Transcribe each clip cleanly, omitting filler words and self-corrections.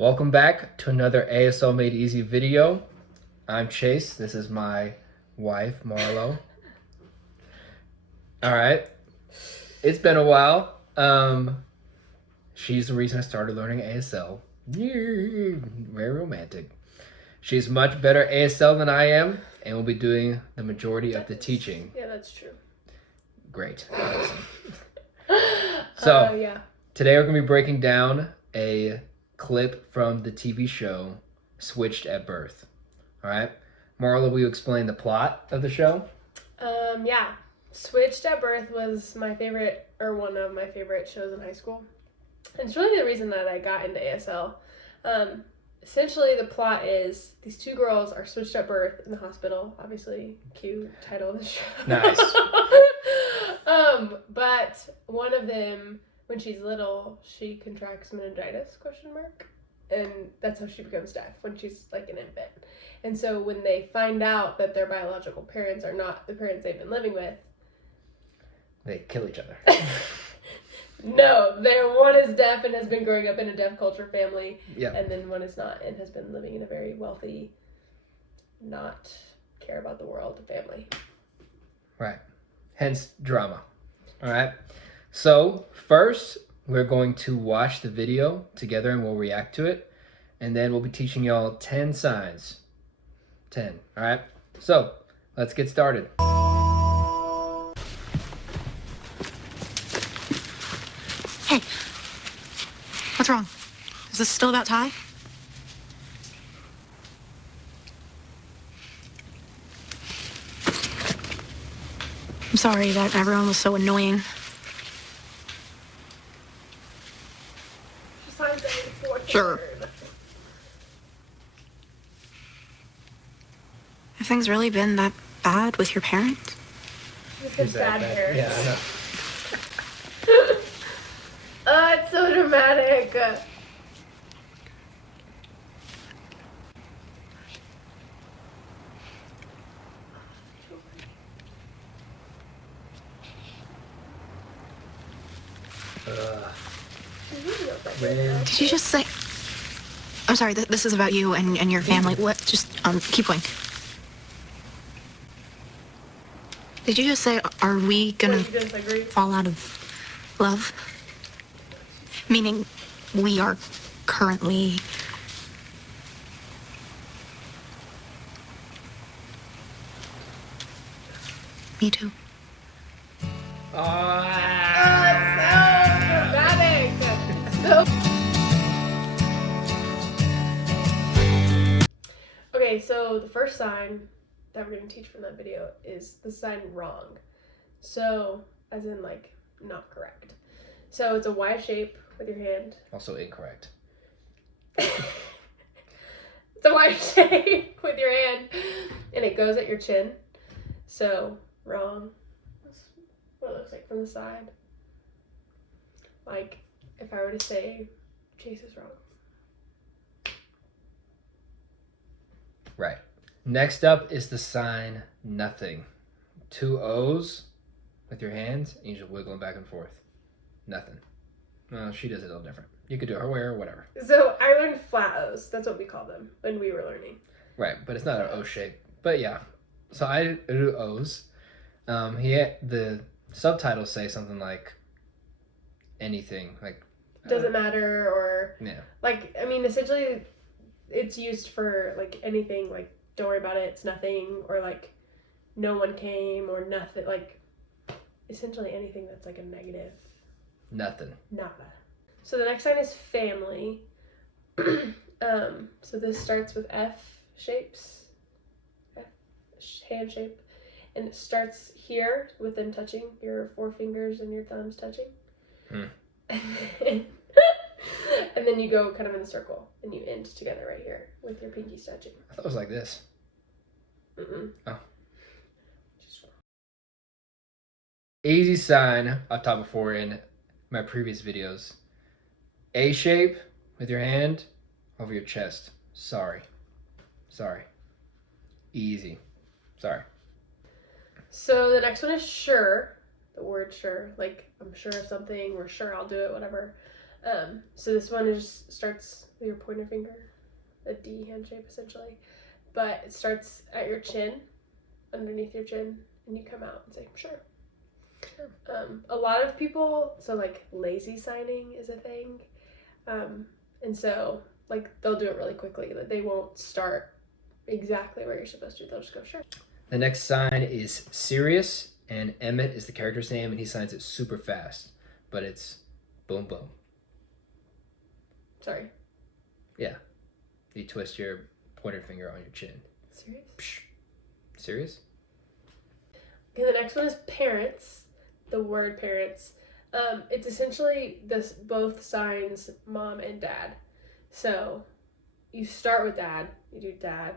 Welcome back to another ASL Made Easy video. I'm Chase. This is my wife, Marlo. All right. It's been a while. She's the reason I started learning ASL. Very romantic. She's much better ASL than I am, and will be doing the majority of the teaching. Yeah, that's true. Great. So, yeah. Today we're going to be breaking down a clip from the TV show Switched at Birth. All right. Marla, will you explain the plot of the show? Yeah. Switched at Birth was my favorite, or one of my favorite shows in high school. And it's really the reason that I got into ASL. Essentially, the plot is these two girls are switched at birth in the hospital. Obviously, cue title of the show. Nice. But one of them, when she's little, she contracts meningitis, ? And that's how she becomes deaf, when she's like an infant. And so when they find out that their biological parents are not the parents they've been living with, they kill each other. No, one is deaf and has been growing up in a deaf culture family. Yeah. And then one is not and has been living in a very wealthy, not care about the world family. Right. Hence drama. All right. So first, we're going to watch the video together and we'll react to it. And then we'll be teaching y'all 10 signs. 10. All right. So let's get started. Hey, what's wrong? Is this still about Ty? I'm sorry that everyone was so annoying. Sure. Have things really been that bad with your parents? This is bad parents. Yeah, I know. Oh, it's so dramatic. Did you just say... I'm sorry, this is about you and your family. What? Just, keep going. Did you just say, are we gonna fall out of love? Meaning, we are currently... Me too. Okay, so the first sign that we're going to teach from that video is the sign wrong. So, as in like not correct. So it's a Y shape with your hand. Also incorrect. It's a Y shape with your hand and it goes at your chin. So, wrong. That's what it looks like from the side. Like, if I were to say, Chase is wrong. Right. Next up is the sign nothing. 2 O's with your hands, and you just wiggle them back and forth. Nothing. Well, she does it a little different. You could do it her way or whatever. So I learned flat O's. That's what we call them when we were learning. Right, but it's not an O shape. But yeah. So I do O's. The subtitles say something like anything. Like doesn't matter, or yeah. Like, I mean, essentially it's used for like anything, like don't worry about it, it's nothing, or like no one came, or nothing, like essentially anything that's like a negative. Nothing. Nada. So the next sign is family. So this starts with F shapes. F, hand shape. And it starts here with them touching, your 4 fingers and your thumbs touching. And then you go kind of in a circle and you end together right here with your pinkies touching. I thought it was like this. Mm-mm. Oh. Easy sign I've taught before in my previous videos. A shape with your hand over your chest. Sorry. Easy. Sorry. So the next one is sure. The word sure. Like, I'm sure of something, or sure I'll do it, whatever. So this one starts with your pointer finger, a D hand shape essentially, but it starts at your chin, underneath your chin, and you come out and say sure. A lot of people, so like lazy signing is a thing, and so like they'll do it really quickly. Like they won't start exactly where you're supposed to. They'll just go sure. The next sign is serious, and Emmett is the character's name, and he signs it super fast, but it's boom boom. Sorry. Yeah, you twist your pointer finger on your chin. Serious? Psh. Serious? Okay, the next one is parents. The word parents. It's essentially both signs, mom and dad. So you start with dad. You do dad,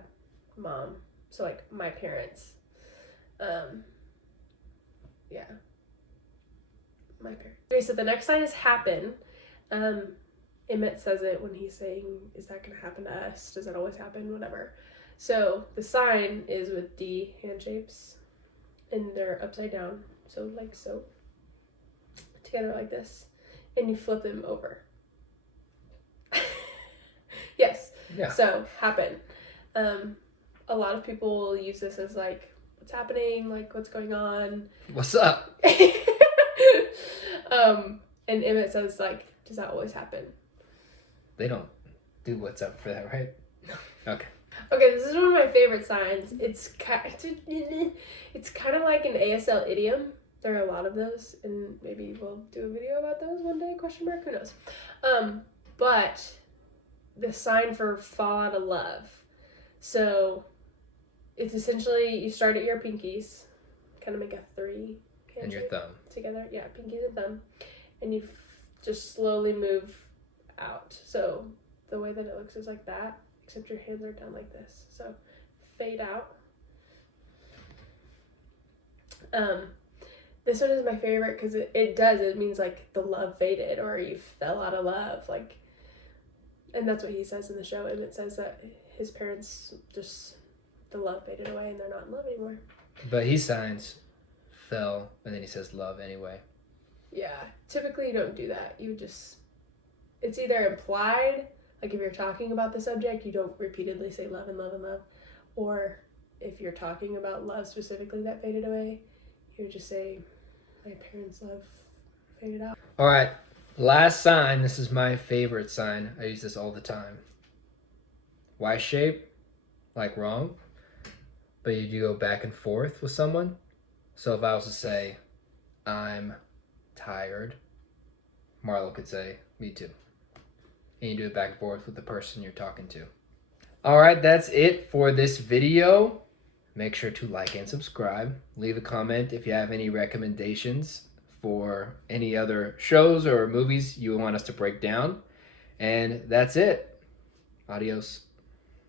mom. So like my parents. Yeah. My parents. Okay, so the next sign is happen. Emmett says it when he's saying, is that going to happen to us? Does that always happen? Whatever. So the sign is with D hand shapes, and they're upside down. So like so. Together like this. And you flip them over. Yes. Yeah. So happen. A lot of people use this as like, what's happening? Like, what's going on? What's up? And Emmett says like, does that always happen? They don't do what's up for that, right? Okay. Okay, this is one of my favorite signs. It's kind of like an ASL idiom. There are a lot of those, and maybe we'll do a video about those one day, question mark, who knows. But the sign for fall out of love. So it's essentially, you start at your pinkies, kind of make a 3 And your thumb. together. Yeah, pinkies and thumb. And you just slowly move out. So the way that it looks is like that, except your hands are done like this. So fade out. This one is my favorite because it means like the love faded or you fell out of love, like, and that's what he says in the show. And it says that his parents just, the love faded away and they're not in love anymore. But he signs fell, and then he says love anyway. Yeah, typically you don't do that. You just, it's either implied, like if you're talking about the subject, you don't repeatedly say love and love and love, or if you're talking about love specifically that faded away, you would just say, my parents' love faded out. All right, last sign. This is my favorite sign. I use this all the time. Y shape, like wrong, but you do go back and forth with someone. So if I was to say, I'm tired, Marlo could say, me too. And you do it back and forth with the person you're talking to. All right, that's it for this video. Make sure to like and subscribe. Leave a comment if you have any recommendations for any other shows or movies you want us to break down. And that's it. Adios.